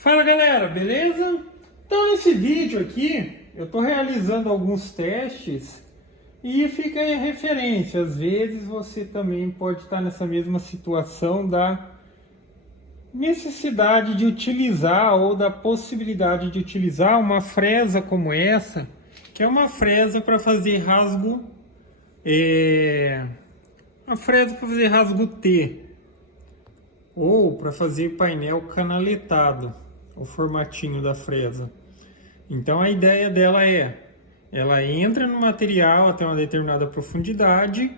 Fala galera, beleza? Então nesse vídeo aqui eu estou realizando alguns testes e fica aí a referência. Às vezes você também pode estar nessa mesma situação da necessidade de utilizar ou da possibilidade de utilizar uma fresa como essa, que é uma fresa para fazer rasgo, uma fresa para fazer rasgo T ou para fazer painel canaletado, o formatinho da fresa. Então a ideia dela ela entra no material até uma determinada profundidade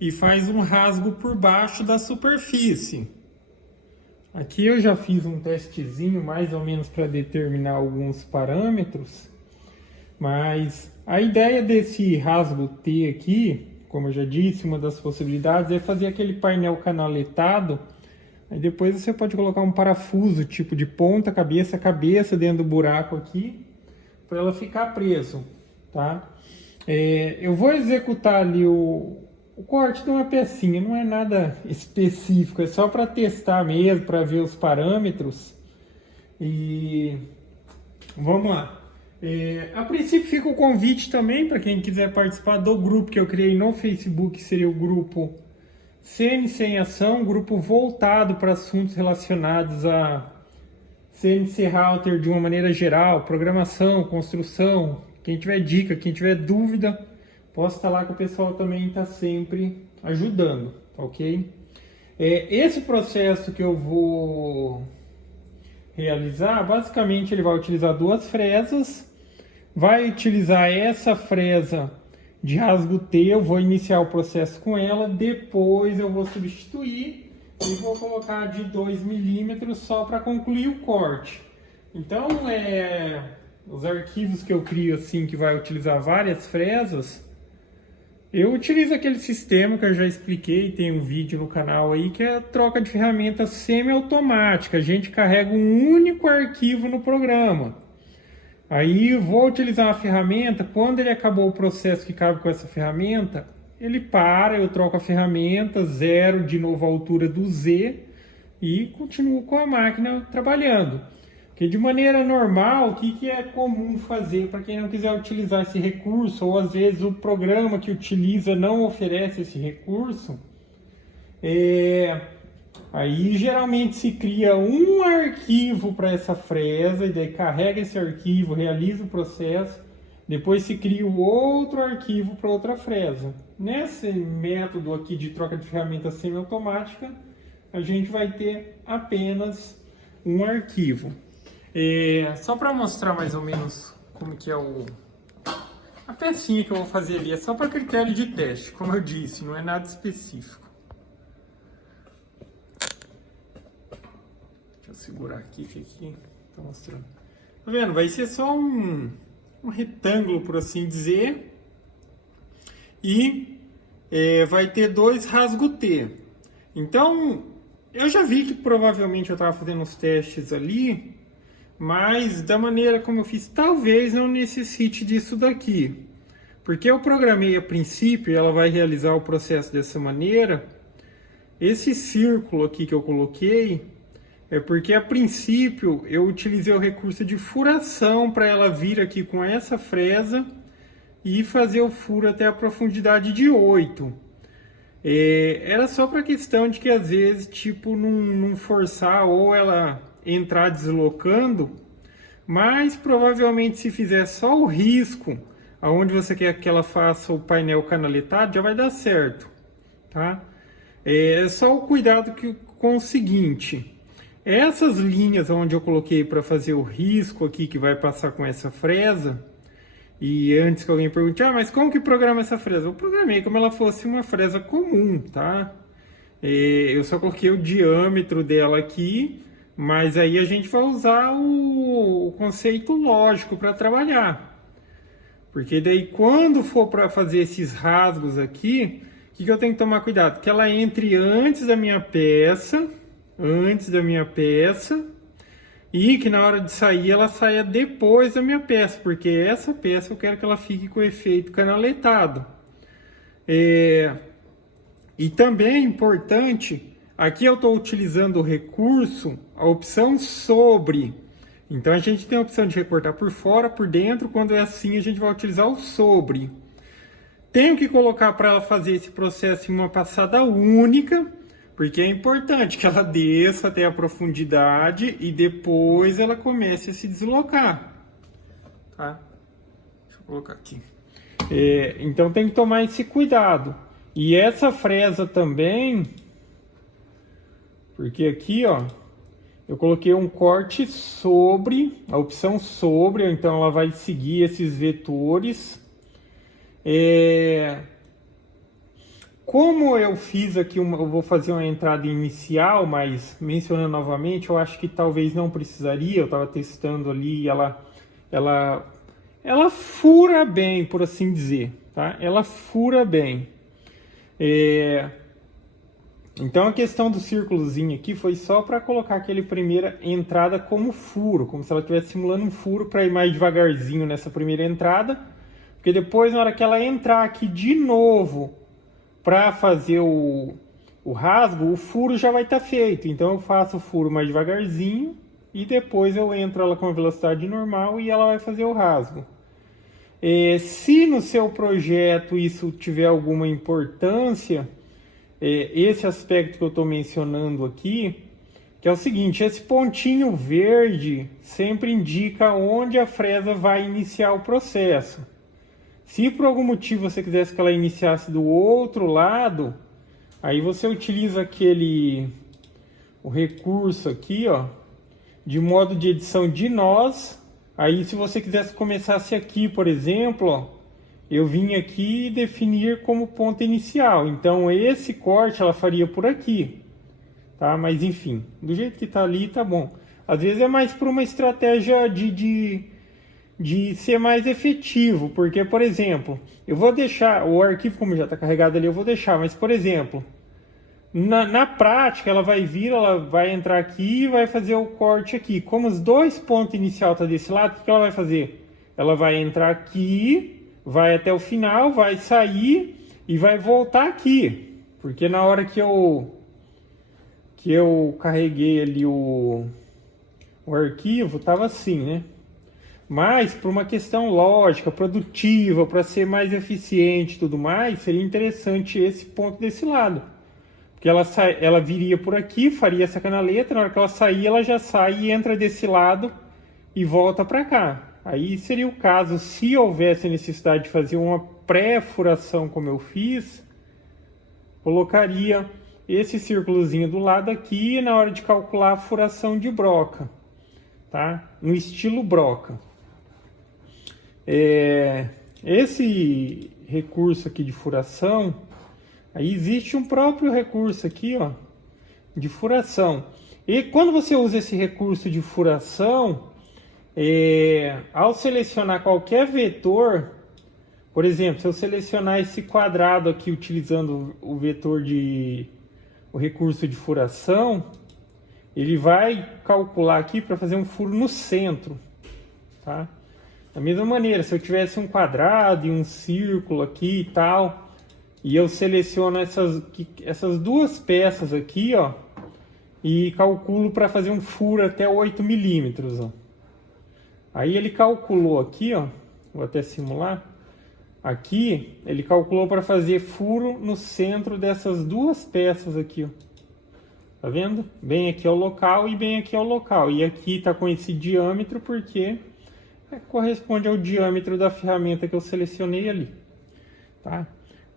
e faz um rasgo por baixo da superfície. Aqui eu já fiz um testezinho mais ou menos para determinar alguns parâmetros, mas a ideia desse rasgo T aqui, como eu já disse, uma das possibilidades é fazer aquele painel canaletado. Aí depois você pode colocar um parafuso tipo de ponta, cabeça dentro do buraco aqui, para ela ficar preso, tá? Eu vou executar ali o corte de uma pecinha, não é nada específico, é só para testar mesmo, para ver os parâmetros. E vamos lá. A princípio fica o convite também para quem quiser participar do grupo que eu criei no Facebook, seria o grupo CNC em Ação, um grupo voltado para assuntos relacionados a CNC Router de uma maneira geral, programação, construção. Quem tiver dica, quem tiver dúvida, posso estar lá que o pessoal também está sempre ajudando, tá ok? Esse processo que eu vou realizar, basicamente ele vai utilizar duas fresas, vai utilizar essa fresa de rasgo T, eu vou iniciar o processo com ela, depois eu vou substituir e vou colocar de 2 milímetros só para concluir o corte. Então, os arquivos que eu crio assim, que vai utilizar várias fresas, eu utilizo aquele sistema que eu já expliquei, tem um vídeo no canal aí, que é a troca de ferramentas semi-automática. A gente carrega um único arquivo no programa. Aí eu vou utilizar uma ferramenta, quando ele acabou o processo que cabe com essa ferramenta, ele para, eu troco a ferramenta, zero de novo a altura do Z e continuo com a máquina trabalhando. Porque de maneira normal, o que é comum fazer para quem não quiser utilizar esse recurso, ou às vezes o programa que utiliza não oferece esse recurso, aí geralmente se cria um arquivo para essa fresa, e daí carrega esse arquivo, realiza o processo, depois se cria o outro arquivo para outra fresa. Nesse método aqui de troca de ferramenta semiautomática, a gente vai ter apenas um arquivo. Só para mostrar mais ou menos como que é a pecinha que eu vou fazer ali, é só para critério de teste, como eu disse, não é nada específico. Deixa eu segurar aqui, que aqui tá mostrando. Tá vendo? Vai ser só um retângulo, por assim dizer, e vai ter dois rasgo T. Então, eu já vi que provavelmente eu estava fazendo os testes ali, mas da maneira como eu fiz, talvez não necessite disso daqui. Porque eu programei a princípio, e ela vai realizar o processo dessa maneira. Esse círculo aqui que eu coloquei, é porque a princípio eu utilizei o recurso de furação para ela vir aqui com essa fresa e fazer o furo até a profundidade de 8. Era só para questão de que às vezes, tipo, não forçar ou ela entrar deslocando, mas provavelmente se fizer só o risco, aonde você quer que ela faça o painel canaletado, já vai dar certo, tá? É só o cuidado com o seguinte: essas linhas onde eu coloquei para fazer o risco aqui que vai passar com essa fresa, e antes que alguém pergunte, mas como que programa essa fresa? Eu programei como ela fosse uma fresa comum, tá? Eu só coloquei o diâmetro dela aqui, mas aí a gente vai usar o conceito lógico para trabalhar. Porque daí quando for para fazer esses rasgos aqui, o que eu tenho que tomar cuidado? Que ela entre antes da minha peça, e que na hora de sair ela saia depois da minha peça, porque essa peça eu quero que ela fique com efeito canaletado. E também é importante, aqui eu estou utilizando o recurso, a opção sobre, Então a gente tem a opção de recortar por fora, por dentro. Quando é assim, a gente vai utilizar o sobre. Tenho que colocar para ela fazer esse processo em uma passada única, porque é importante que ela desça até a profundidade e depois ela comece a se deslocar. Tá? Deixa eu colocar aqui. Então tem que tomar esse cuidado. E essa fresa também, porque aqui, ó, eu coloquei um corte sobre, a opção sobre, então ela vai seguir esses vetores. Como eu fiz aqui, eu vou fazer uma entrada inicial, mas mencionando novamente, eu acho que talvez não precisaria. Eu estava testando ali, ela fura bem, por assim dizer, tá? Ela fura bem. Então a questão do círculozinho aqui foi só para colocar aquele primeira entrada como furo, como se ela estivesse simulando um furo para ir mais devagarzinho nessa primeira entrada, porque depois na hora que ela entrar aqui de novo para fazer o rasgo, o furo já vai estar feito. Então eu faço o furo mais devagarzinho e depois eu entro ela com a velocidade normal e ela vai fazer o rasgo. Se no seu projeto isso tiver alguma importância, esse aspecto que eu estou mencionando aqui, que é o seguinte: esse pontinho verde sempre indica onde a fresa vai iniciar o processo. Se por algum motivo você quisesse que ela iniciasse do outro lado, aí você utiliza o recurso aqui, ó, de modo de edição de nós. Aí se você quisesse que começasse aqui, por exemplo, ó, eu vim aqui e definir como ponto inicial. Então esse corte ela faria por aqui, tá? Mas enfim, do jeito que tá ali, tá bom. Às vezes é mais por uma estratégia de ser mais efetivo, porque, por exemplo, eu vou deixar o arquivo, como já está carregado ali, eu vou deixar, mas, por exemplo, na prática, ela vai entrar aqui e vai fazer o corte aqui. Como os dois pontos iniciais estão desse lado, o que ela vai fazer? Ela vai entrar aqui, vai até o final, vai sair e vai voltar aqui, porque na hora que eu carreguei ali o arquivo, estava assim, né? Mas, por uma questão lógica, produtiva, para ser mais eficiente e tudo mais, seria interessante esse ponto desse lado. Porque ela viria por aqui, faria essa canaleta, na hora que ela sair, ela já sai e entra desse lado e volta para cá. Aí seria o caso, se houvesse a necessidade de fazer uma pré-furação como eu fiz, colocaria esse círculozinho do lado aqui na hora de calcular a furação de broca, tá? No estilo broca. Esse recurso aqui de furação, aí existe um próprio recurso aqui, ó, de furação. E quando você usa esse recurso de furação, ao selecionar qualquer vetor, por exemplo, se eu selecionar esse quadrado aqui utilizando o vetor o recurso de furação, ele vai calcular aqui para fazer um furo no centro, tá? Da mesma maneira, se eu tivesse um quadrado e um círculo aqui e tal, e eu seleciono essas duas peças aqui, ó, e calculo para fazer um furo até 8 milímetros, ó. Aí ele calculou aqui, ó, vou até simular, aqui ele calculou para fazer furo no centro dessas duas peças aqui, ó. Tá vendo? Bem aqui é o local e bem aqui é o local. E aqui tá com esse diâmetro porque corresponde ao diâmetro da ferramenta que eu selecionei ali, tá?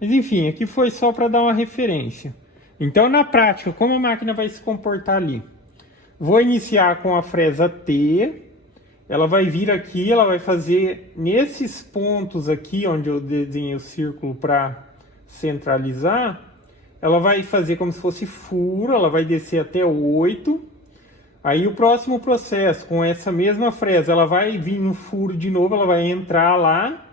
Mas enfim, aqui foi só para dar uma referência. Então, na prática, como a máquina vai se comportar ali? Vou iniciar com a fresa T, ela vai vir aqui, ela vai fazer nesses pontos aqui, onde eu desenhei o círculo para centralizar, ela vai fazer como se fosse furo, ela vai descer até 8. Aí o próximo processo, com essa mesma fresa, ela vai vir no furo de novo, ela vai entrar lá,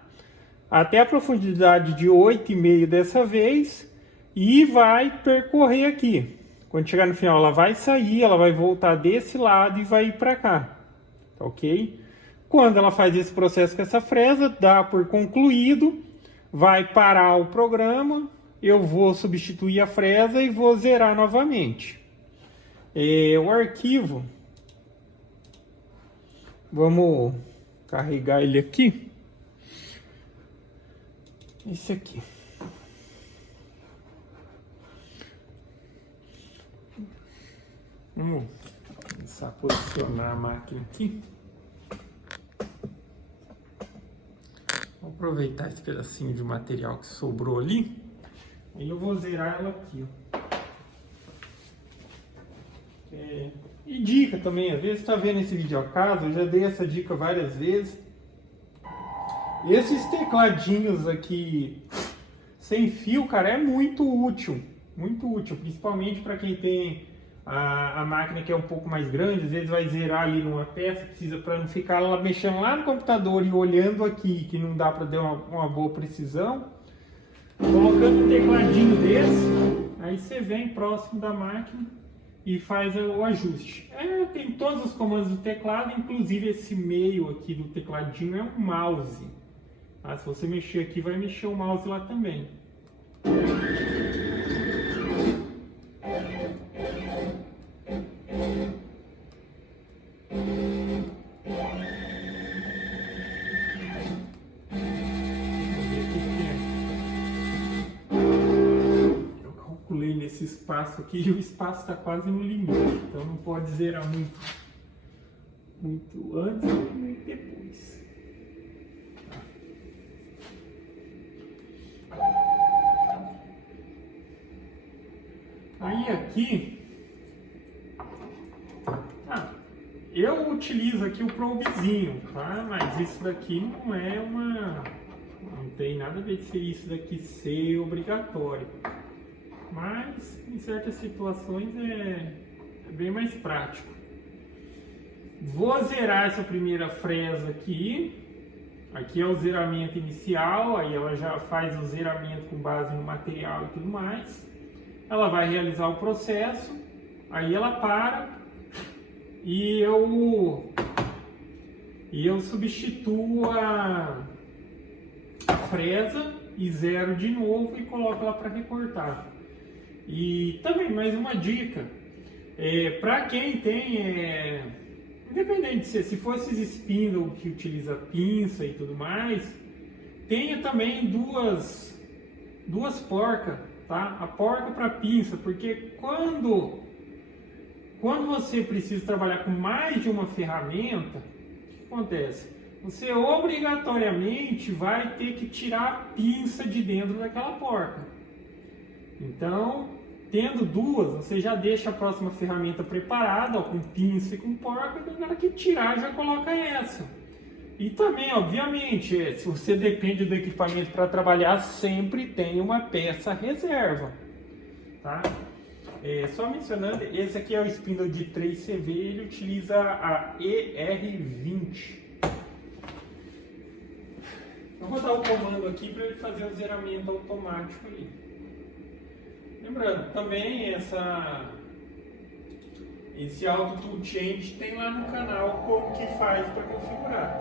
até a profundidade de 8,5 dessa vez, e vai percorrer aqui. Quando chegar no final, ela vai sair, ela vai voltar desse lado e vai ir para cá, tá ok? Quando ela faz esse processo com essa fresa, dá por concluído, vai parar o programa, eu vou substituir a fresa e vou zerar novamente. O arquivo, Vamos carregar ele aqui. Esse aqui. Vamos começar a posicionar a máquina aqui. Vou aproveitar esse pedacinho de material que sobrou ali. Aí eu vou zerar ela aqui, ó. E dica também, às vezes está vendo esse vídeo acaso, eu já dei essa dica várias vezes. Esses tecladinhos aqui sem fio, cara, é muito útil, principalmente para quem tem a máquina que é um pouco mais grande, às vezes vai zerar ali numa peça, precisa para não ficar lá mexendo lá no computador e olhando aqui, que não dá para dar uma boa precisão. Colocando um tecladinho desse, aí você vem próximo da máquina e faz o ajuste. Tem todos os comandos do teclado, inclusive esse meio aqui do tecladinho é um mouse. Tá? Se você mexer aqui, vai mexer o mouse lá também. Nesse espaço aqui, e o espaço está quase no limite, então não pode zerar muito antes e muito depois. Aí aqui, eu utilizo aqui o probezinho, tá? Mas isso daqui não é não tem nada a ver de ser isso daqui ser obrigatório. Mas em certas situações é bem mais prático. Vou zerar essa primeira fresa aqui. Aqui é o zeramento inicial, aí ela já faz o zeramento com base no material e tudo mais. Ela vai realizar o processo, aí ela para e eu substituo a fresa e zero de novo e coloco ela para recortar. E também mais uma dica, para quem tem, independente se for esses spindle que utiliza pinça e tudo mais, tenha também duas porcas, tá? A porca para pinça, porque quando você precisa trabalhar com mais de uma ferramenta, o que acontece? Você obrigatoriamente vai ter que tirar a pinça de dentro daquela porca. Então, tendo duas, você já deixa a próxima ferramenta preparada, ó, com pinça e com porca, e na hora que tirar já coloca essa. E também, obviamente, se você depende do equipamento para trabalhar, sempre tem uma peça reserva, tá? Só mencionando, esse aqui é o spindle de 3CV, ele utiliza a ER20. Eu vou dar o comando aqui para ele fazer o zeramento automático ali. Lembrando, também esse Auto Tool Change tem lá no canal como que faz para configurar.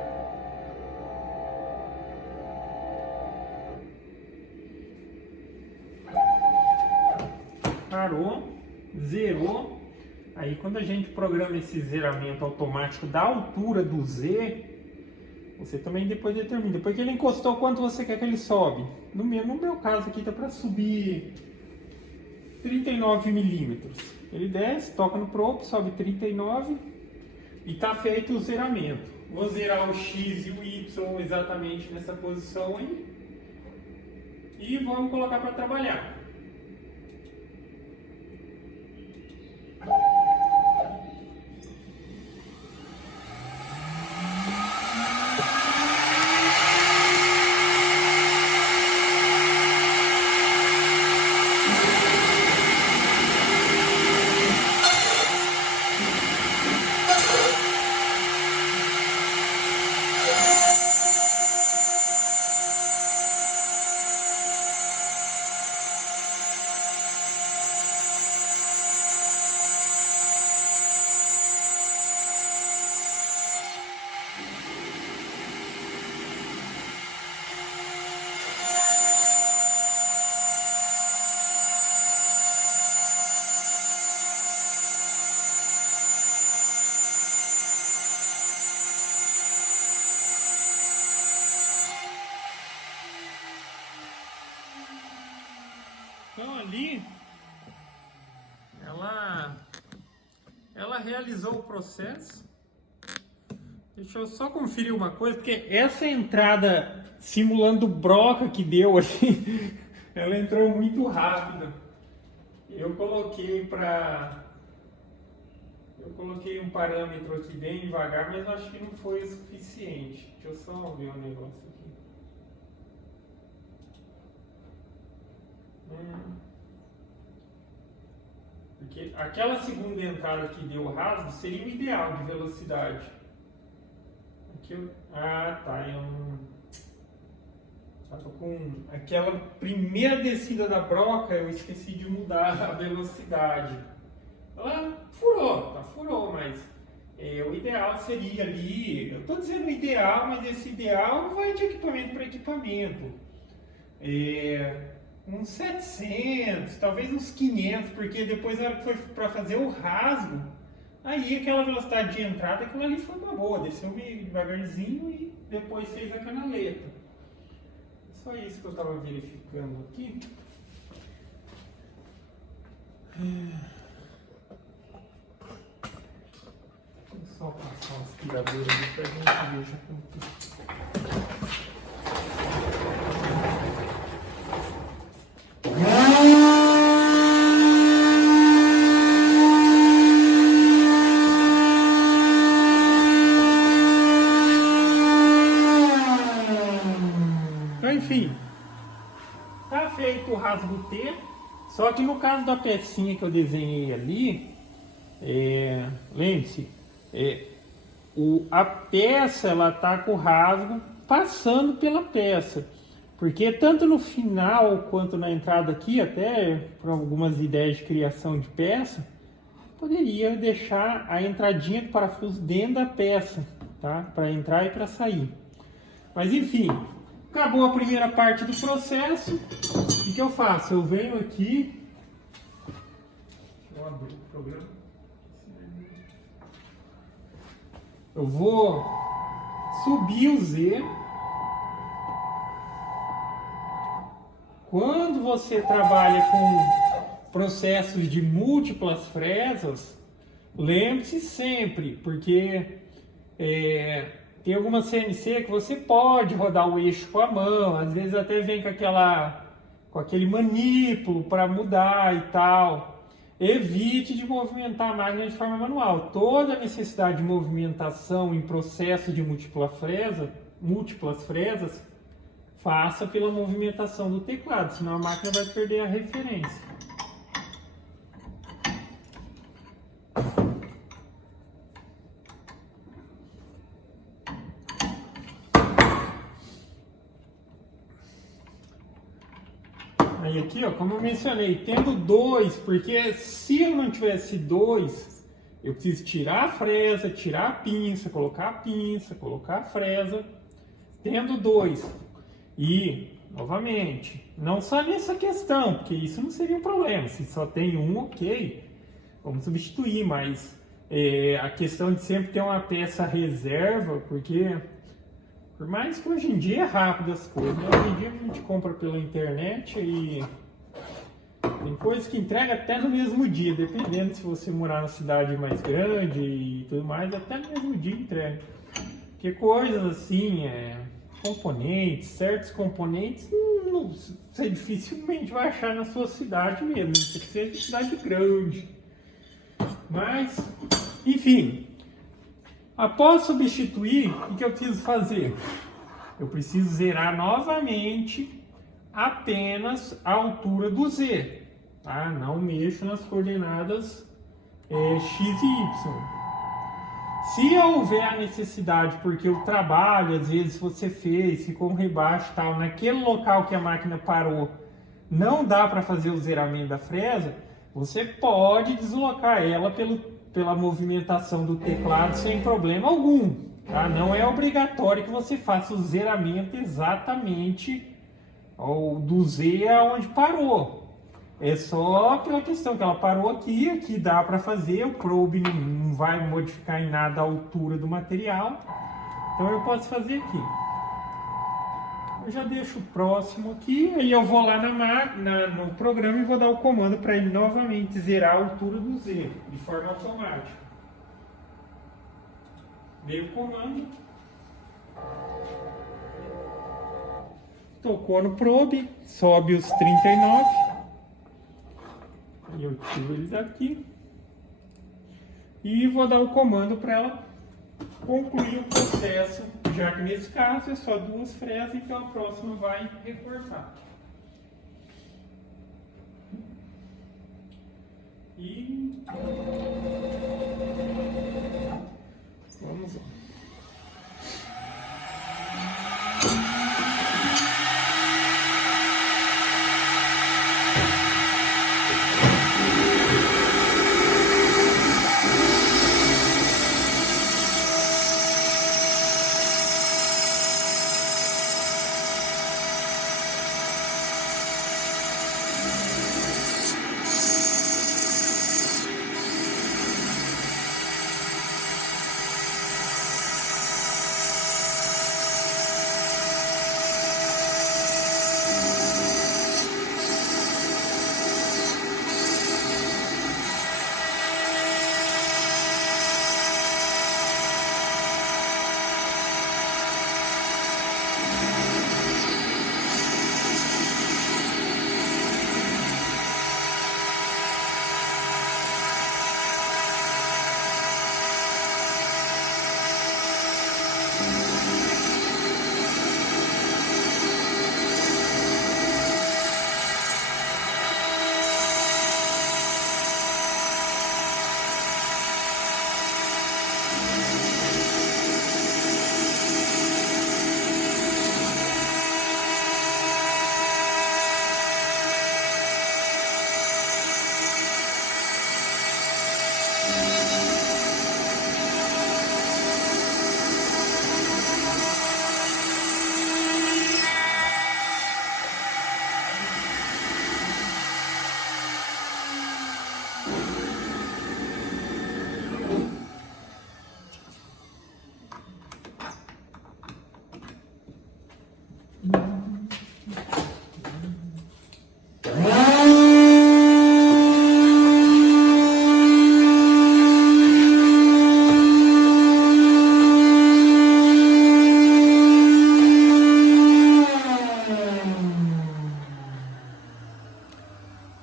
Parou, zerou. Aí quando a gente programa esse zeramento automático da altura do Z, você também depois determina. Depois que ele encostou, quanto você quer que ele sobe. No meu caso aqui tá para subir 39 milímetros. Ele desce, toca no probe, sobe 39 e tá feito o zeramento. Vou zerar o X e o Y exatamente nessa posição aí e vamos colocar para trabalhar. ali, ela realizou o processo. Deixa eu só conferir uma coisa, porque essa entrada simulando broca que deu ali, ela entrou muito rápido. Eu coloquei um parâmetro aqui bem devagar, mas acho que não foi o suficiente. Deixa eu só ver um negócio aqui. Porque aquela segunda entrada que deu rasgo seria o ideal de velocidade. Aqui eu... Ah, tá. Eu não... Tava com aquela primeira descida da broca, eu esqueci de mudar a velocidade. Ela furou, mas o ideal seria ali. Eu estou dizendo o ideal, mas esse ideal vai de equipamento para equipamento. Uns 700, talvez uns 500, porque depois na hora que foi para fazer o rasgo, aí aquela velocidade de entrada, aquilo ali foi uma boa, desceu meio devagarzinho e depois fez a canaleta. Só isso que eu estava verificando aqui. Vou só passar um aspirador ali para a gente ver já como que... Então, enfim, tá feito o rasgo T, só que no caso da pecinha que eu desenhei ali, lembre-se, a peça ela tá com o rasgo passando pela peça, porque tanto no final quanto na entrada aqui, até para algumas ideias de criação de peça, poderia deixar a entradinha do parafuso dentro da peça, tá? Para entrar e para sair. Mas enfim, acabou a primeira parte do processo. O que eu faço? Eu venho aqui, deixa eu abrir o programa. Eu vou subir o Z. Quando você trabalha com processos de múltiplas fresas, lembre-se sempre, porque tem alguma CNC que você pode rodar o eixo com a mão, às vezes até vem com aquele manípulo para mudar e tal. Evite de movimentar a máquina de forma manual. Toda necessidade de movimentação em processo de múltiplas fresas, faça pela movimentação do teclado, senão a máquina vai perder a referência. Aí aqui, ó, como eu mencionei, tendo dois, porque se eu não tivesse dois, eu preciso tirar a fresa, tirar a pinça, colocar a fresa. Tendo dois. E, novamente, não só nessa questão, porque isso não seria um problema. Se só tem um, ok, vamos substituir, mas a questão de sempre ter uma peça reserva, porque por mais que hoje em dia é rápido as coisas, né? Hoje em dia a gente compra pela internet e tem coisas que entrega até no mesmo dia, dependendo se você morar na cidade mais grande e tudo mais, até no mesmo dia entrega. Porque coisas assim, componentes, certos componentes, você dificilmente vai achar na sua cidade mesmo, tem que ser cidade grande. Mas, enfim, após substituir, o que eu preciso fazer? Eu preciso zerar novamente apenas a altura do Z, tá? Não mexo nas coordenadas X e Y. Se houver a necessidade, porque o trabalho, às vezes você fez, ficou um rebaixo e tal, naquele local que a máquina parou, não dá para fazer o zeramento da fresa, você pode deslocar ela pela movimentação do teclado sem problema algum. Tá? Não é obrigatório que você faça o zeramento exatamente do Z aonde parou. É só pela questão que ela parou aqui dá para fazer, o probe não vai modificar em nada a altura do material, então eu posso fazer aqui. eu já deixo próximo aqui, aí eu vou lá no programa e vou dar o comando para ele novamente zerar a altura do Z, de forma automática. Dei o comando. Tocou no probe, sobe os 39. Aí eu tiro ele daqui. E vou dar o comando para ela concluir o processo, já que nesse caso é só 2 fresas, então a próxima vai recortar. E vamos lá.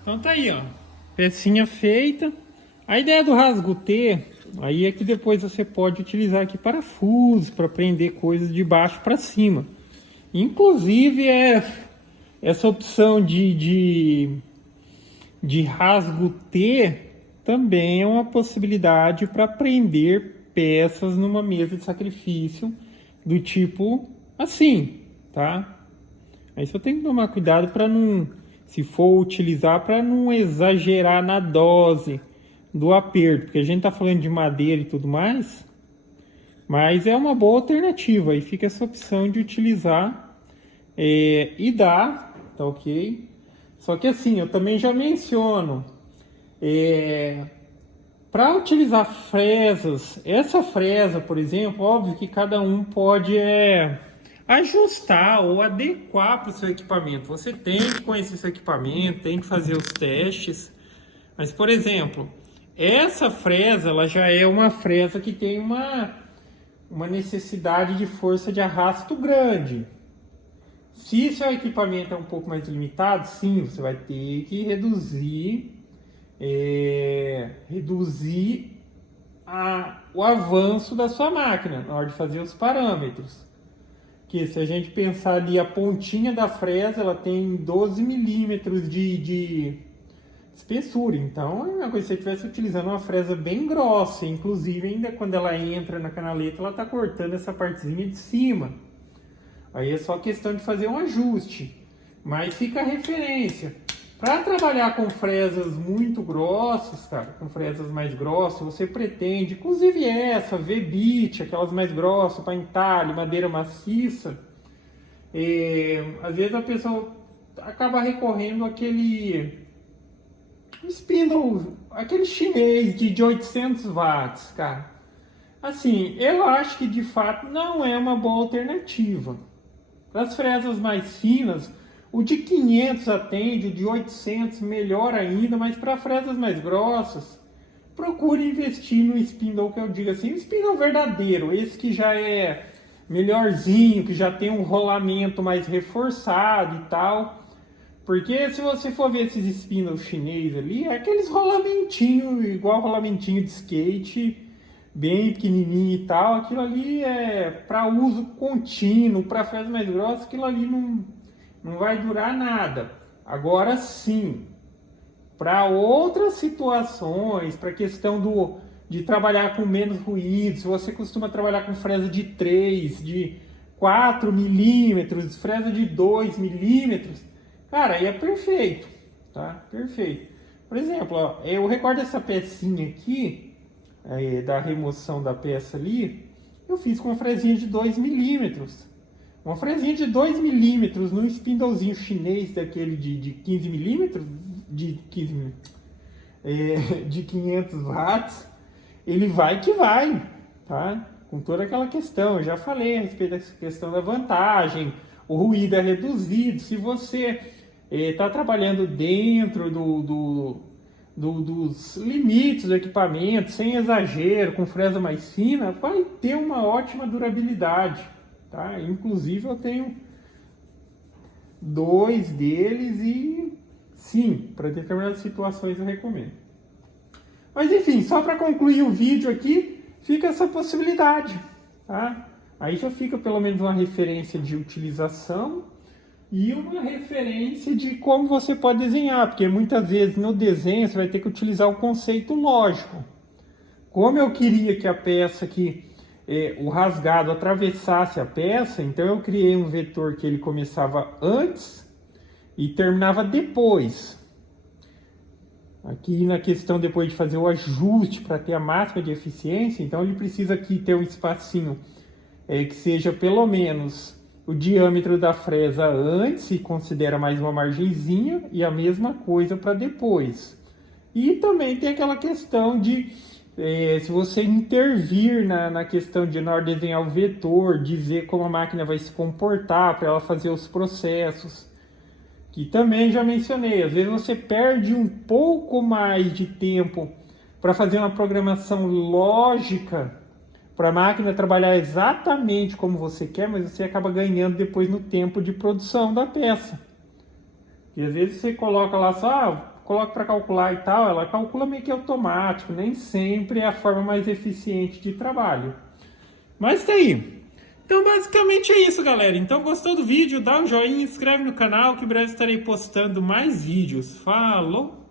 Então tá aí, ó, pecinha feita. A ideia do rasgo T, aí é que depois você pode utilizar aqui parafusos para prender coisas de baixo para cima. Inclusive essa opção de rasgo T também é uma possibilidade para prender peças numa mesa de sacrifício do tipo assim, tá? Aí só tem que tomar cuidado para não, se for utilizar, para não exagerar na dose do aperto, porque a gente tá falando de madeira e tudo mais, mas é uma boa alternativa. Aí fica essa opção de utilizar e dá, tá ok? Só que assim, eu também já menciono, para utilizar fresas, essa fresa, por exemplo, óbvio que cada um pode ajustar ou adequar para o seu equipamento. Você tem que conhecer seu equipamento, tem que fazer os testes. Mas, por exemplo, essa fresa, ela já é uma fresa que tem uma necessidade de força de arrasto grande. Se seu equipamento é um pouco mais limitado, sim, você vai ter que reduzir o avanço da sua máquina na hora de fazer os parâmetros. Que se a gente pensar ali, a pontinha da fresa, ela tem 12 milímetros de espessura. Então, é uma coisa se você estivesse utilizando uma fresa bem grossa. Inclusive, ainda quando ela entra na canaleta, ela está cortando essa partezinha de cima. Aí é só questão de fazer um ajuste. Mas fica a referência. Para trabalhar com fresas muito grossas, cara, com fresas mais grossas, você pretende, inclusive essa, V-bit, aquelas mais grossas, para entalhe, madeira maciça, às vezes a pessoa acaba recorrendo àquele spindle, aquele chinês de 800 watts, cara. Assim, eu acho que de fato não é uma boa alternativa, Para as fresas mais finas, o de 500 atende, o de 800 melhor ainda, mas para fresas mais grossas, procure investir no spindle que eu digo assim, o spindle verdadeiro, esse que já é melhorzinho, que já tem um rolamento mais reforçado e tal. Porque se você for ver esses spindles chinês ali, é aqueles rolamentinho, igual rolamentinho de skate, bem pequenininho e tal. Aquilo ali é para uso contínuo, para fresas mais grossas, aquilo ali não vai durar nada. Agora sim, para outras situações, para a questão de trabalhar com menos ruído, se você costuma trabalhar com fresa de 3, de 4 milímetros, fresa de 2 milímetros, cara, aí é perfeito, tá? Perfeito. Por exemplo, ó, eu recordo essa pecinha aqui, da remoção da peça ali, eu fiz com uma fresinha de 2 milímetros. Uma fresinha de 2 milímetros num spindlezinho chinês daquele de 15 milímetros, de 500 watts, ele vai que vai, tá? Com toda aquela questão, eu já falei a respeito dessa questão da vantagem, o ruído é reduzido. Se você está trabalhando dentro dos limites do equipamento, sem exagero, com fresa mais fina, vai ter uma ótima durabilidade, tá? Inclusive eu tenho 2 deles e sim, para determinadas situações eu recomendo. Mas enfim, só para concluir o vídeo aqui, fica essa possibilidade, tá? Aí já fica pelo menos uma referência de utilização e uma referência de como você pode desenhar, porque muitas vezes no desenho você vai ter que utilizar o conceito lógico. Como eu queria que a peça aqui, o rasgado atravessasse a peça, então eu criei um vetor que ele começava antes e terminava depois. Aqui na questão depois de fazer o ajuste para ter a máxima de eficiência, então ele precisa aqui ter um espacinho que seja pelo menos o diâmetro da fresa antes e considera mais uma margenzinha, e a mesma coisa para depois. E também tem aquela questão de se você intervir na questão de, na hora de desenhar o vetor, dizer como a máquina vai se comportar para ela fazer os processos, que também já mencionei. Às vezes você perde um pouco mais de tempo para fazer uma programação lógica para a máquina trabalhar exatamente como você quer, mas você acaba ganhando depois no tempo de produção da peça. E às vezes você coloca lá só, coloca para calcular e tal, ela calcula meio que automático, nem sempre é a forma mais eficiente de trabalho. Mas tá aí. Então basicamente é isso, galera. Então gostou do vídeo? Dá um joinha, inscreve no canal que em breve estarei postando mais vídeos. Falou!